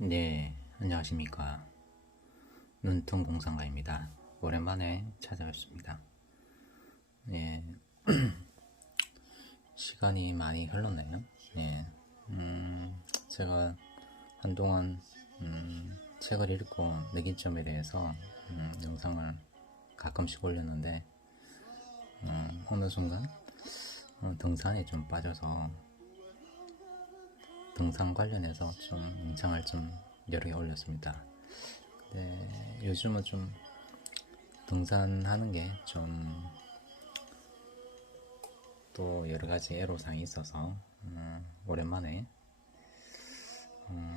네, 안녕하십니까. 눈통 공상가입니다. 오랜만에 찾아뵙습니다. 예, 시간이 많이 흘렀네요. 예, 제가 한동안 책을 읽고 느낀 점에 대해서 영상을 가끔씩 올렸는데 어느 순간 등산에 좀 빠져서 등산 관련해서 좀 영상을 좀 여러 개 올렸습니다. 근데 요즘은 좀 등산하는 게 좀 또 여러 가지 애로사항이 있어서 오랜만에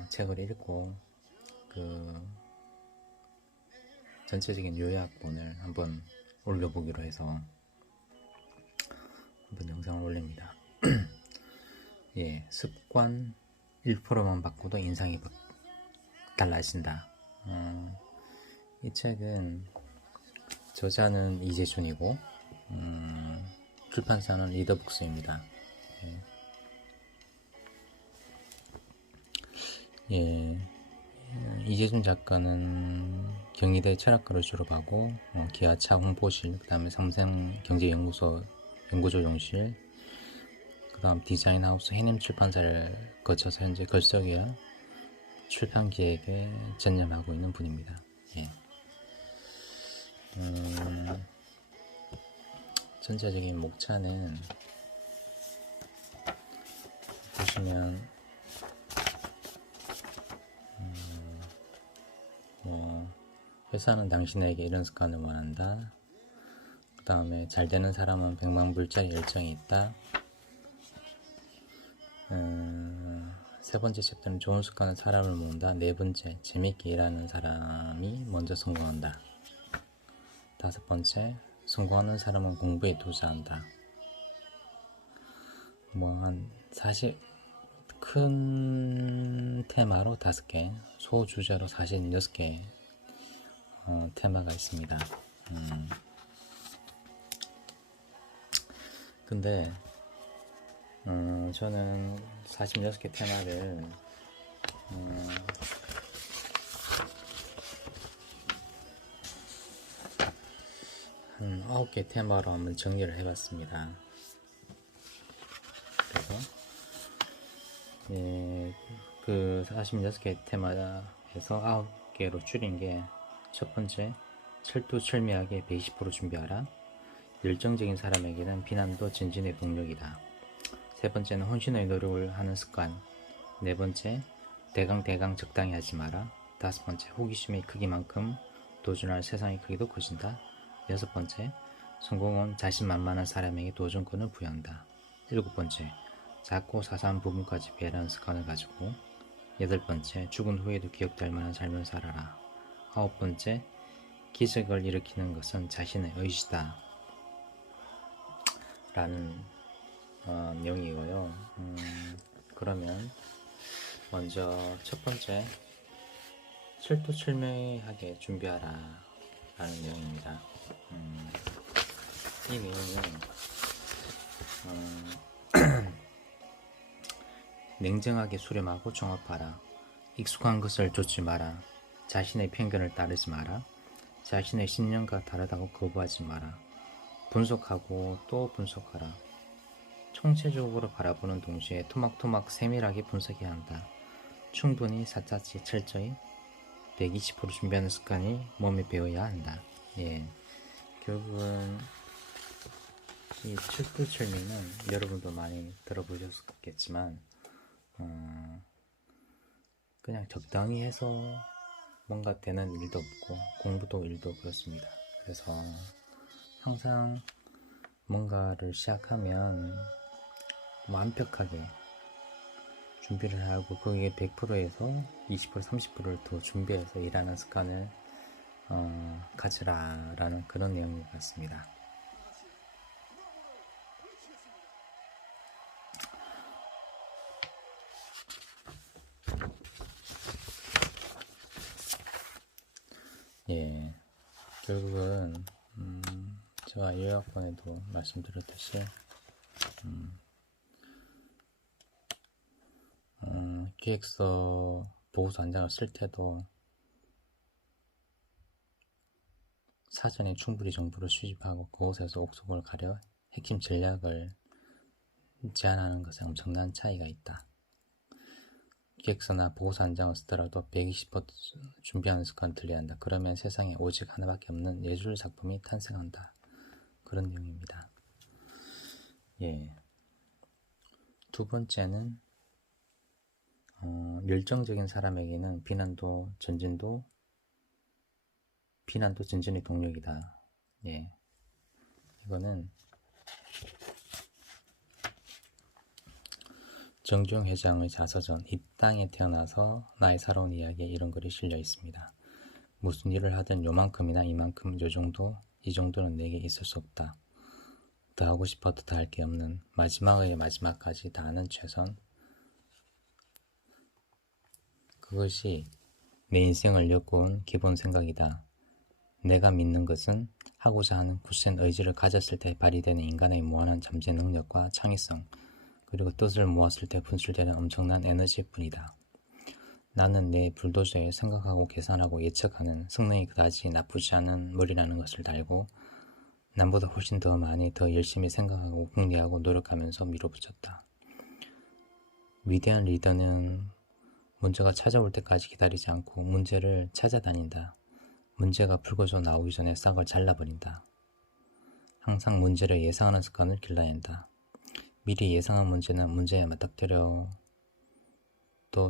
책을 읽고 그 전체적인 요약본을 한번 올려보기로 해서 한번 영상을 올립니다. 예, 습관 1%만 바꿔도 인상이 달라진다. 이 책은 저자는 이재준이고 출판사는 리더북스입니다. 예, 이재준 작가는 경희대 철학과를 졸업하고 기아차 홍보실, 그 다음에 삼성경제연구소 연구조정실, 그 다음 디자인하우스 해님 출판사를 거쳐서 현재 걸석이와 출판기획에 전념하고 있는 분입니다. 예. 전체적인 목차는 보시면 회사는 당신에게 이런 습관을 원한다. 그 다음에 잘 되는 사람은 백만불짜리 열정이 있다. 세 번째 챕터는 좋은 습관은 사람을 모은다. 네 번째, 재밌게 일하는 사람이 먼저 성공한다. 다섯 번째, 성공하는 사람은 공부에 투자한다. 사실 큰 테마로 5개, 소주제로 46개 테마가 있습니다. 근데 저는 46개 테마를 한 9개 테마로 한번 정리를 해봤습니다. 그래서 그 46개 테마에서 9개로 줄인 게, 첫 번째, 철두철미하게 120% 준비하라. 열정적인 사람에게는 비난도 진진의 동력이다. 세 번째는 혼신의 노력을 하는 습관. 네 번째, 대강 적당히 하지 마라. 다섯 번째, 호기심의 크기만큼 도전할 세상의 크기도 커진다. 여섯 번째, 성공은 자신만만한 사람에게 도전권을 부여한다. 일곱 번째, 작고 사소한 부분까지 배려하는 습관을 가지고. 여덟 번째, 죽은 후에도 기억될 만한 삶을 살아라. 아홉 번째, 기적을 일으키는 것은 자신의 의지다. 라는 내용이고요. 그러면 먼저 첫 번째, 철두철미하게 준비하라 라는 내용입니다. 이 내용은 냉정하게 수렴하고 종합하라. 익숙한 것을 좇지 마라. 자신의 편견을 따르지 마라. 자신의 신념과 다르다고 거부하지 마라. 분석하고 또 분석하라. 총체적으로 바라보는 동시에 토막토막 세밀하게 분석해야 한다. 충분히 샅샅이 철저히 120% 준비하는 습관이 몸에 배워야 한다. 예, 결국은 이 철두철미는 여러분도 많이 들어보셨겠지만 그냥 적당히 해서 뭔가 되는 일도 없고 공부도 일도 그렇습니다. 그래서 항상 뭔가를 시작하면 완벽하게 준비를 하고 거기에 100%에서 20% 30%를 더 준비해서 일하는 습관을 가지라라는 그런 내용인 것 같습니다. 예, 결국은 제가 요약본에도 말씀드렸듯이 기획서 보고서 한 장을 쓸 때도 사전에 충분히 정보를 수집하고 그곳에서 옥석을 가려 핵심 전략을 제안하는 것에 엄청난 차이가 있다. 기획서나 보고서 한 장을 쓰더라도 120% 준비하는 습관을 들여야 한다. 그러면 세상에 오직 하나밖에 없는 예술 작품이 탄생한다. 그런 내용입니다. 예. 두 번째는 열정적인 사람에게는 비난도 전진의 동력이다. 예. 이거는 정주영 회장의 자서전 이 땅에 태어나서 나의 살아온 이야기에 이런 글이 실려 있습니다. 무슨 일을 하든 요만큼이나 이만큼 요정도 이 정도는 내게 있을 수 없다. 더 하고 싶어도 다 할 게 없는 마지막의 마지막까지 다하는 최선. 그것이 내 인생을 엮어온 기본 생각이다. 내가 믿는 것은 하고자 하는 굳센 의지를 가졌을 때 발휘되는 인간의 무한한 잠재 능력과 창의성, 그리고 뜻을 모았을 때 분출되는 엄청난 에너지뿐이다. 나는 내 불도저에 생각하고 계산하고 예측하는 성능이 그다지 나쁘지 않은 머리라는 것을 알고 남보다 훨씬 더 많이 더 열심히 생각하고 궁리하고 노력하면서 밀어붙였다. 위대한 리더는 문제가 찾아올 때까지 기다리지 않고 문제를 찾아다닌다. 문제가 불거져 나오기 전에 싹을 잘라버린다. 항상 문제를 예상하는 습관을 길러야 한다. 미리 예상한 문제는 문제에 맞닥뜨려 또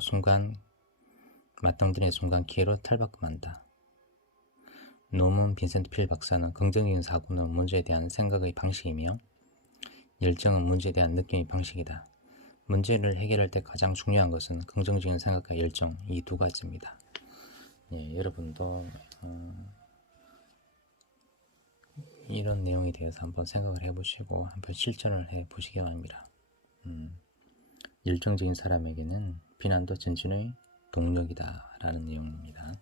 맞닥뜨리는 순간 기회로 탈바꿈한다. 노문 빈센트 필 박사는 긍정적인 사고는 문제에 대한 생각의 방식이며 열정은 문제에 대한 느낌의 방식이다. 문제를 해결할 때 가장 중요한 것은 긍정적인 생각과 열정, 이 두 가지입니다. 예, 여러분도 이런 내용에 대해서 한번 생각을 해보시고 한번 실천을 해보시기 바랍니다. 열정적인 사람에게는 비난도 전진의 동력이다 라는 내용입니다.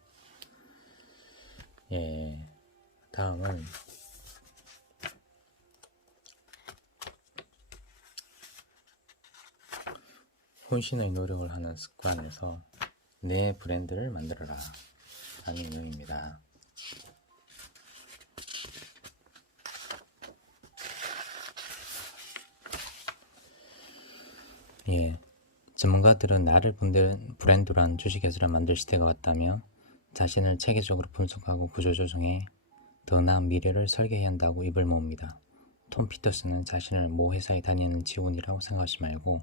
예, 다음은 혼신의 노력을 하는 습관에서 내 브랜드를 만들어라 라는 내용입니다. 예, 전문가들은 나를 브랜드란 주식회사를 만들 시대가 왔다며 자신을 체계적으로 분석하고 구조조정해 더 나은 미래를 설계해야 한다고 입을 모읍니다. 톰 피터슨은 자신을 모 회사에 다니는 직원이라고 생각하지 말고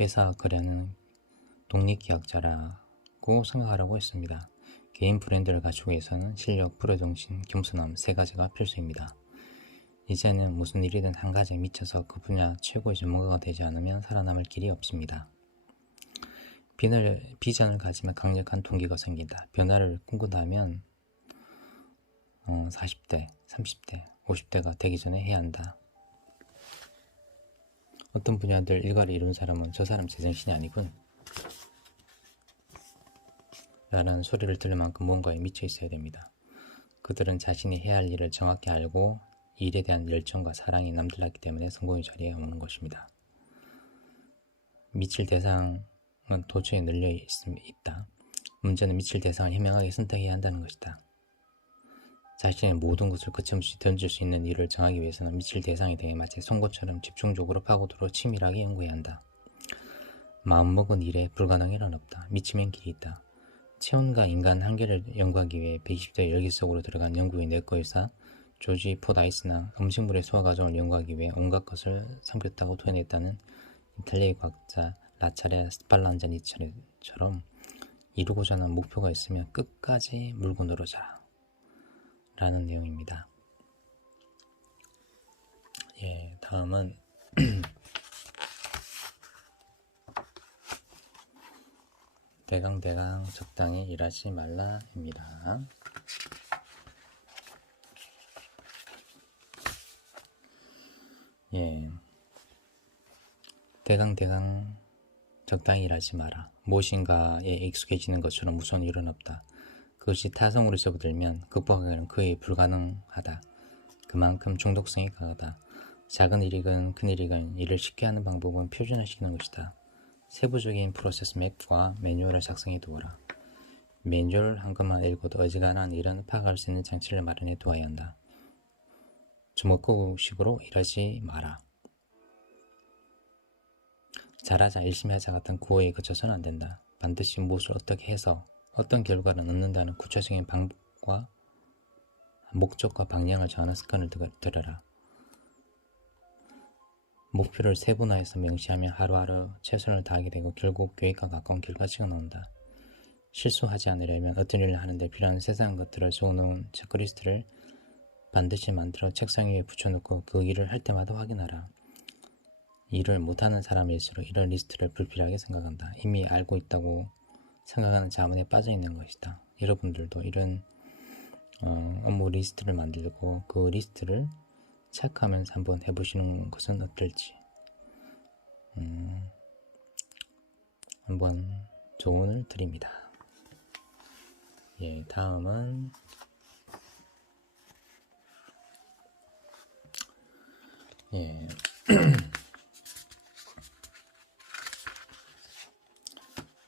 회사와 거래하는 독립기획자라고 생각하라고 했습니다. 개인 브랜드를 갖추기 위해서는 실력, 불효정신, 겸손함 세 가지가 필수입니다. 이제는 무슨 일이든 한 가지에 미쳐서 그 분야 최고의 전문가가 되지 않으면 살아남을 길이 없습니다. 비전을 가지면 강력한 동기가 생긴다. 변화를 꿈꾼다면 40대, 30대, 50대가 되기 전에 해야 한다. 어떤 분야들 일과를 이룬 사람은 저 사람 제정신이 아니군 라는 소리를 들을 만큼 뭔가에 미쳐 있어야 됩니다. 그들은 자신이 해야 할 일을 정확히 알고 일에 대한 열정과 사랑이 남달랐기 때문에 성공의 자리에 오는 것입니다. 미칠 대상은 도처에 널려 있다. 문제는 미칠 대상을 현명하게 선택해야 한다는 것이다. 자신의 모든 것을 거침없이 던질 수 있는 일을 정하기 위해서는 미칠 대상에 대해 마치 송곳처럼 집중적으로 파고들어 치밀하게 연구해야 한다. 마음먹은 일에 불가능한 일은 없다. 미치면 길이 있다. 체온과 인간 한계를 연구하기 위해 120대 열기 속으로 들어간 영국의 내과 의사 조지 포다이스나 음식물의 소화 과정을 연구하기 위해 온갖 것을 삼켰다고 토해냈다는 이탈리아의 과학자 라차레 스팔란자니처럼 이루고자 하는 목표가 있으면 끝까지 물고 늘어져라 라는 내용입니다. 예, 다음은 대강 적당히 일하지 말라입니다. 예, 대강 적당히 일하지 마라. 무엇인가에 익숙해지는 것처럼 무서운 일은 없다. 그것이 타성으로 접어들면 극복하기는 거의 불가능하다. 그만큼 중독성이 강하다. 작은 일이건 큰 일이건 일을 쉽게 하는 방법은 표준화시키는 것이다. 세부적인 프로세스 맵과 매뉴얼을 작성해 두어라. 매뉴얼 한 것만 읽어도 어지간한 일은 파악할 수 있는 장치를 마련해 두어야 한다. 주먹구구식으로 일하지 마라. 잘하자, 열심히 하자 같은 구호에 그쳐서는 안 된다. 반드시 무엇을 어떻게 해서 어떤 결과를 얻는다는 구체적인 방법과 목적과 방향을 정하는 습관을 들여라. 목표를 세분화해서 명시하면 하루하루 최선을 다하게 되고 결국 계획과 가까운 결과치가 나온다. 실수하지 않으려면 어떤 일을 하는데 필요한 세세한 것들을 적어놓은 체크리스트를 반드시 만들어 책상 위에 붙여놓고 그 일을 할 때마다 확인하라. 일을 못하는 사람일수록 이런 리스트를 불필요하게 생각한다. 이미 알고 있다고 생각하는 자문에 빠져있는 것이다. 여러분들도 이런 업무 리스트를 만들고 그 리스트를 체크하면서 한번 해보시는 것은 어떨지 한번 조언을 드립니다. 예, 다음은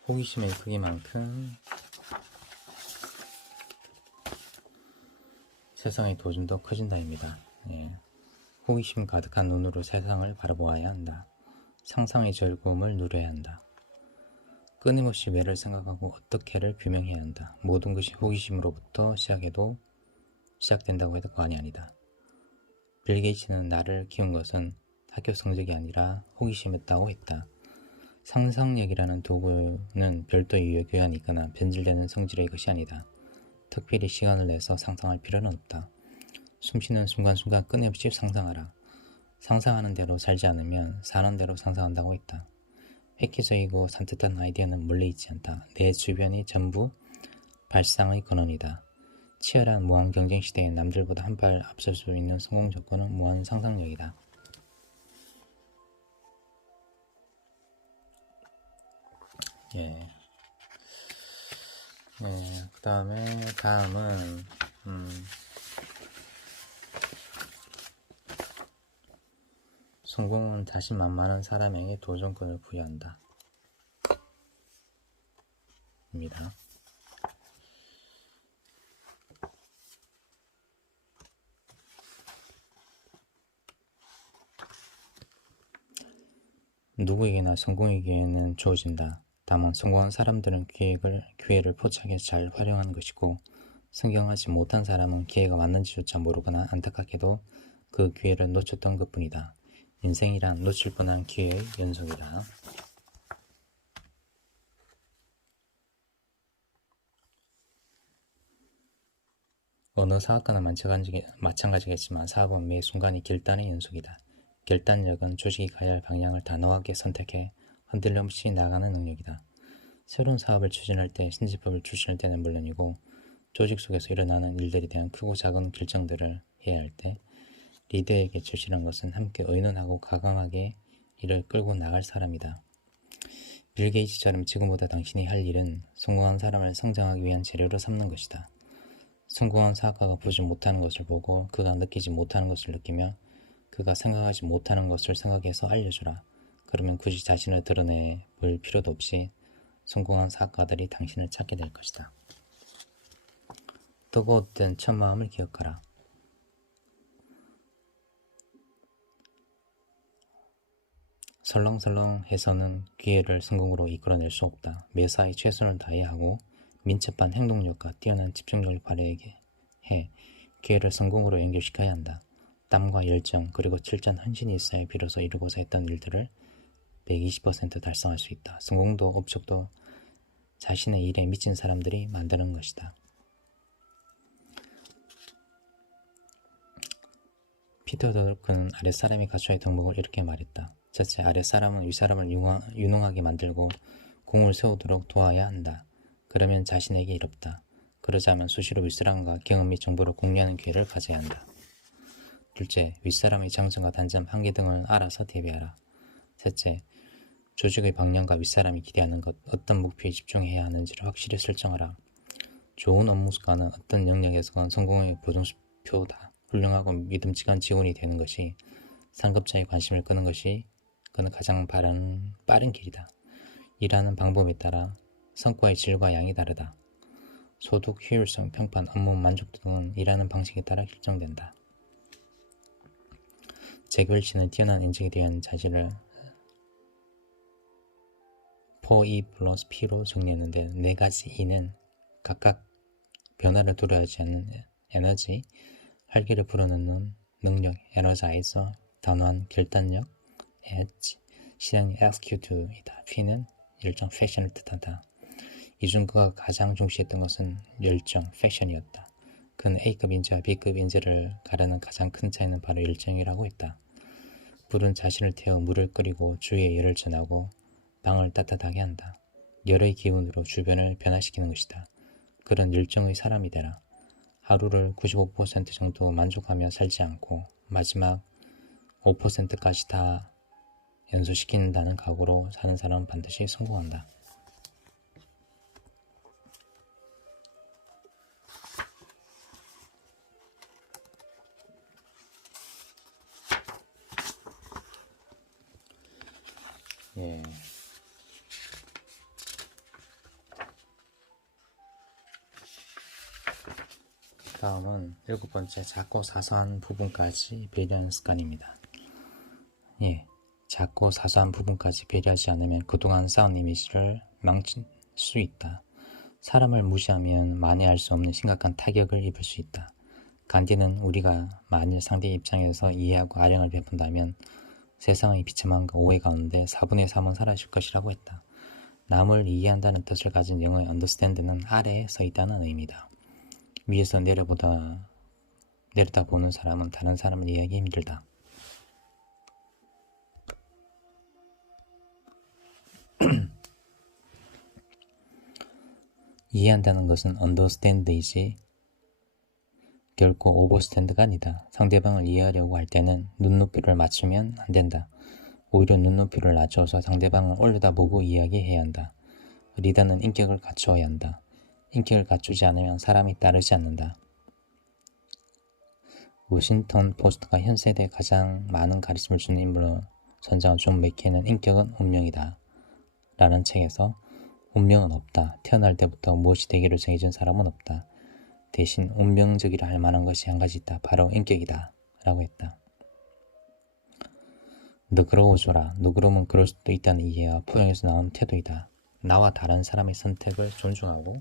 호기심의 크기만큼 세상의 도전도 커진다입니다. 호기심 가득한 눈으로 세상을 바라보아야 한다. 상상의 즐거움을 누려야 한다. 끊임없이 왜를 생각하고 어떻게를 규명해야 한다. 모든 것이 호기심으로부터 시작된다고 해도 과언이 아니다. 빌 게이츠는 나를 키운 것은 학교 성적이 아니라 호기심이었다고 했다. 상상력이라는 도구는 별도의 교양이 있거나 변질되는 성질의 것이 아니다. 특별히 시간을 내서 상상할 필요는 없다. 숨쉬는 순간순간 끊임없이 상상하라. 상상하는 대로 살지 않으면 사는 대로 상상한다고 했다. 획기적이고 산뜻한 아이디어는 멀리 있지 않다. 내 주변이 전부 발상의 근원이다. 치열한 무한 경쟁 시대에 남들보다 한 발 앞설 수 있는 성공 조건은 무한 상상력이다. 다음은 성공은 자신만만한 사람에게 도전권을 부여한다. 입니다. 누구에게나 성공의 기회는 주어진다. 다만 성공한 사람들은 기회를 포착해 잘 활용하는 것이고 성공하지 못한 사람은 기회가 왔는지조차 모르거나 안타깝게도 그 기회를 놓쳤던 것뿐이다. 인생이란 놓칠 뻔한 기회의 연속이다. 어느 사업가나 마찬가지겠지만 사업은 매 순간이 결단의 연속이다. 결단력은 조직이 가야 할 방향을 단호하게 선택해 흔들림 없이 나가는 능력이다. 새로운 사업을 추진할 때 신제품을 출시할 때는 물론이고 조직 속에서 일어나는 일들에 대한 크고 작은 결정들을 해야 할 때 리더에게 절실한 것은 함께 의논하고 과감하게 일을 끌고 나갈 사람이다. 빌 게이츠처럼 지금보다 당신이 할 일은 성공한 사람을 성장하기 위한 재료로 삼는 것이다. 성공한 사업가가 보지 못하는 것을 보고 그가 느끼지 못하는 것을 느끼며 그가 생각하지 못하는 것을 생각해서 알려주라. 그러면 굳이 자신을 드러내 볼 필요도 없이 성공한 사업가들이 당신을 찾게 될 것이다. 뜨거웠던 첫 마음을 기억하라. 설렁설렁해서는 기회를 성공으로 이끌어낼 수 없다. 매사에 최선을 다해야 하고 민첩한 행동력과 뛰어난 집중력을 발휘해 기회를 성공으로 연결시켜야 한다. 땀과 열정 그리고 철저한 헌신이 있어야 비로소 이루고자 했던 일들을 120% 달성할 수 있다. 성공도 업적도 자신의 일에 미친 사람들이 만드는 것이다. 피터 드루크는 아랫사람이 갖춰야 할 덕목을 이렇게 말했다. 첫째, 아랫사람은 윗사람을 유능하게 만들고 공을 세우도록 도와야 한다. 그러면 자신에게 이롭다. 그러자면 수시로 윗사람과 경험 및 정보를 공유하는 기회를 가져야 한다. 둘째, 윗사람의 장점과 단점, 한계 등을 알아서 대비하라. 셋째, 조직의 방향과 윗사람이 기대하는 것, 어떤 목표에 집중해야 하는지를 확실히 설정하라. 좋은 업무 습관은 어떤 영역에서건 성공의 보증표다. 훌륭하고 믿음직한 지원이 되는 것이 상급자의 관심을 끄는 가장 빠른 길이다. 일하는 방법에 따라 성과의 질과 양이 다르다. 소득, 효율성, 평판, 업무 만족도 등은 일하는 방식에 따라 결정된다. 잭웰치는 뛰어난 인재에 대한 자질을 4E 플러스 P로 정리했는데 네 가지 E는 각각 변화를 두려워하지 않는 에너지, 활기를 불어넣는 능력, 에너자이저, 단호한 결단력, edge, 실행 execute이다. P는 열정, 패션을 뜻한다. 이 중 그가 가장 중시했던 것은 열정, 패션이었다. 그는 A급 인재와 B급 인재를 가르는 가장 큰 차이는 바로 열정이라고 했다. 불은 자신을 태워 물을 끓이고 주위에 열을 전하고 방을 따뜻하게 한다. 열의 기운으로 주변을 변화시키는 것이다. 그런 열정의 사람이 되라. 하루를 95% 정도 만족하며 살지 않고 마지막 5%까지 다 연소시킨다는 각오로 사는 사람은 반드시 성공한다. 예. 다음은 7번째, 작고 사소한 부분까지 배려하는 습관입니다. 예, 작고 사소한 부분까지 배려하지 않으면 그동안 쌓은 이미지를 망칠 수 있다. 사람을 무시하면 만회할 수 없는 심각한 타격을 입을 수 있다. 간디는 우리가 만일 상대의 입장에서 이해하고 아령을 베푼다면 세상의 비참함과 오해 가운데 4분의 3은 사라질 것이라고 했다. 남을 이해한다는 뜻을 가진 영어의 understand는 아래에 서 있다는 의미다. 위에서 내려다 보는 사람은 다른 사람을 이해하기 힘들다. 이해한다는 것은 understand이지 결코 overstand가 아니다. 상대방을 이해하려고 할 때는 눈높이를 맞추면 안 된다. 오히려 눈높이를 낮춰서 상대방을 올려다보고 이야기해야 한다. 리더는 인격을 갖추어야 한다. 인격을 갖추지 않으면 사람이 따르지 않는다. 워싱턴 포스트가 현 세대에 가장 많은 가르침을 주는 인물로 선정한 존 맥케이는 인격은 운명이다 라는 책에서 운명은 없다. 태어날 때부터 무엇이 되기로 정해진 사람은 없다. 대신 운명적이라 할 만한 것이 한 가지 있다. 바로 인격이다 라고 했다. 너그러워져라. 너그러움은 그럴 수도 있다는 이해와 포용에서 나온 태도이다. 나와 다른 사람의 선택을 존중하고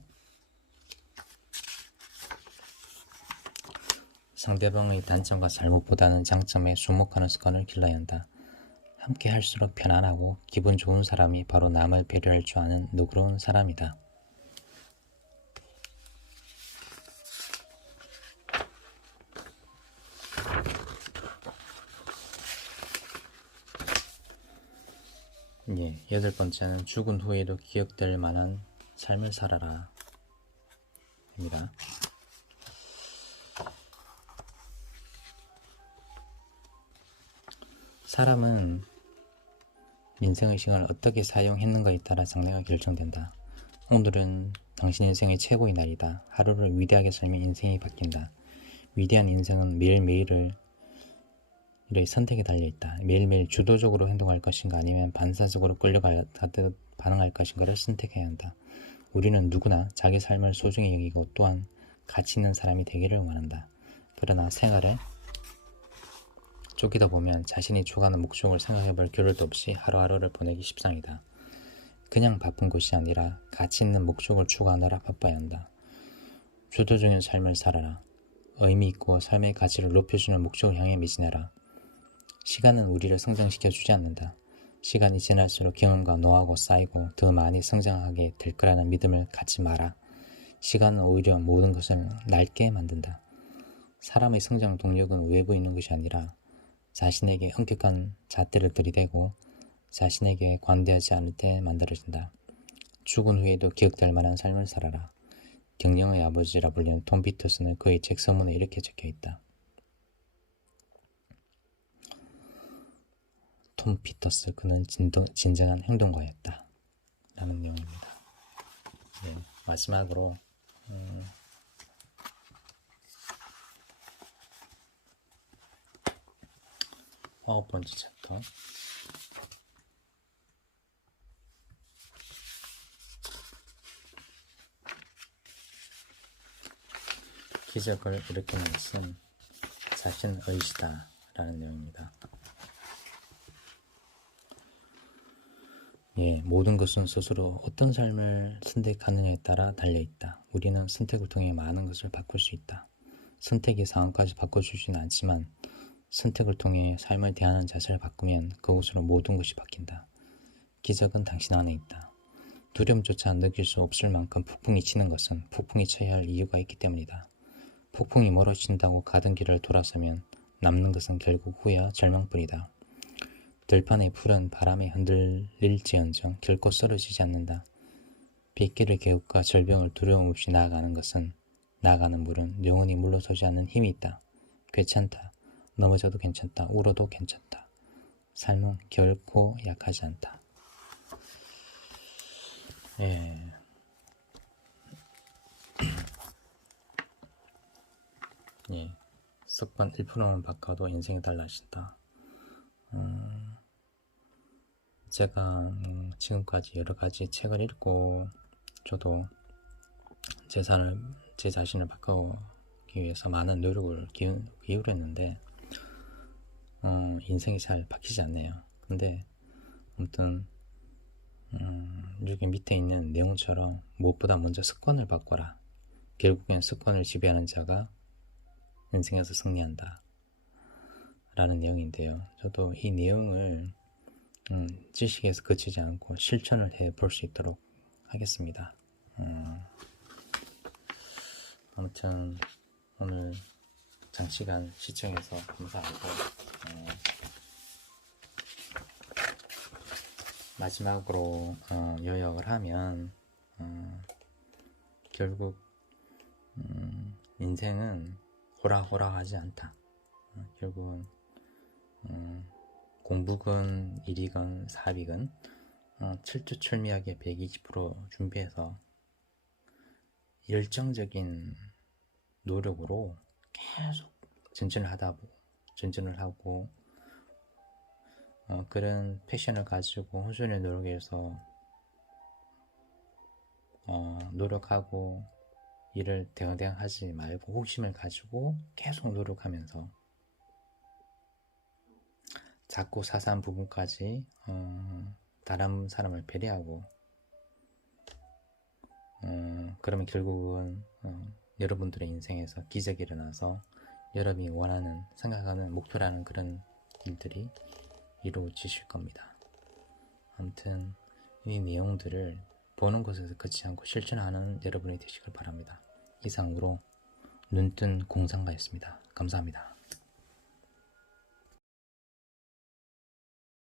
상대방의 단점과 잘못보다는 장점에 주목하는 습관을 길러야 한다. 함께 할수록 편안하고 기분 좋은 사람이 바로 남을 배려할 줄 아는 너그러운 사람이다. 예, 8번째는 죽은 후에도 기억될 만한 삶을 살아라 입니다. 사람은 인생의 시간을 어떻게 사용했는가에 따라 장래가 결정된다. 오늘은 당신 인생의 최고의 날이다. 하루를 위대하게 살면 인생이 바뀐다. 위대한 인생은 매일매일의 선택에 달려있다. 매일매일 주도적으로 행동할 것인가 아니면 반사적으로 끌려가듯 반응할 것인가를 선택해야 한다. 우리는 누구나 자기 삶을 소중히 여기고 또한 가치 있는 사람이 되기를 원한다. 그러나 생활에 쫓기다 보면 자신이 추구하는 목적을 생각해볼 겨를도 없이 하루하루를 보내기 십상이다. 그냥 바쁜 것이 아니라 가치 있는 목적을 추구하느라 바빠야 한다. 주도적인 삶을 살아라. 의미 있고 삶의 가치를 높여주는 목적을 향해 미진해라. 시간은 우리를 성장시켜주지 않는다. 시간이 지날수록 경험과 노하우가 쌓이고 더 많이 성장하게 될 거라는 믿음을 갖지 마라. 시간은 오히려 모든 것을 낡게 만든다. 사람의 성장 동력은 외부에 있는 것이 아니라 자신에게 엄격한 잣대를 들이대고 자신에게 관대하지 않을 때 만들어진다. 죽은 후에도 기억될 만한 삶을 살아라. 경영의 아버지라 불리는 톰 피터스는 그의 책 서문에 이렇게 적혀있다. 톰 피터스, 그는 진정한 행동가였다 라는 내용입니다. 네, 마지막으로 9번째 챕터 기적을 일으키는 것은 자신의시다 라는 내용입니다. 예, 모든 것은 스스로 어떤 삶을 선택하느냐에 따라 달려있다. 우리는 선택을 통해 많은 것을 바꿀 수 있다. 선택이 상황까지 바꿔주지는 않지만 선택을 통해 삶을 대하는 자세를 바꾸면 그곳으로 모든 것이 바뀐다. 기적은 당신 안에 있다. 두려움조차 느낄 수 없을 만큼 폭풍이 치는 것은 폭풍이 쳐야 할 이유가 있기 때문이다. 폭풍이 멀어진다고 가던 길을 돌아서면 남는 것은 결국 후회와 절망뿐이다. 들판의 풀은 바람에 흔들릴지언정 결코 쓰러지지 않는다. 빗길을 개울과 절병을 두려움 없이 나아가는 물은 영원히 물러서지 않는 힘이 있다. 괜찮다. 넘어져도 괜찮다. 울어도 괜찮다. 삶은 결코 약하지 않다. 예. 예. 습관 1%만 바꿔도 인생이 달라진다. 제가 지금까지 여러 가지 책을 읽고 저도 제 자신을 바꾸기 위해서 많은 노력을 기울였는데 인생이 잘 바뀌지 않네요. 근데 아무튼 여기 밑에 있는 내용처럼 무엇보다 먼저 습관을 바꿔라. 결국엔 습관을 지배하는 자가 인생에서 승리한다 라는 내용인데요. 저도 이 내용을 지식에서 그치지 않고 실천을 해볼 수 있도록 하겠습니다. 아무튼 오늘 장시간 시청해서 감사하고 마지막으로 요약을 하면 결국 인생은 호락호락하지 않다. 결국은 공부건 일이건 사업이건 철두철미하게 120% 준비해서 열정적인 노력으로 계속 전진을 하고 그런 패션을 가지고 혼선의 노력에서 노력하고 일을 대강대강 하지 말고 호기심을 가지고 계속 노력하면서 작고 사소한 부분까지 다른 사람을 배려하고 그러면 결국은 여러분들의 인생에서 기적이 일어나서 여러분이 원하는 생각하는 목표라는 그런 일들이 이루어지실 겁니다. 아무튼 이 내용들을 보는 것에서 그치지 않고 실천하는 여러분이 되시길 바랍니다. 이상으로 눈뜬 공상가였습니다. 감사합니다.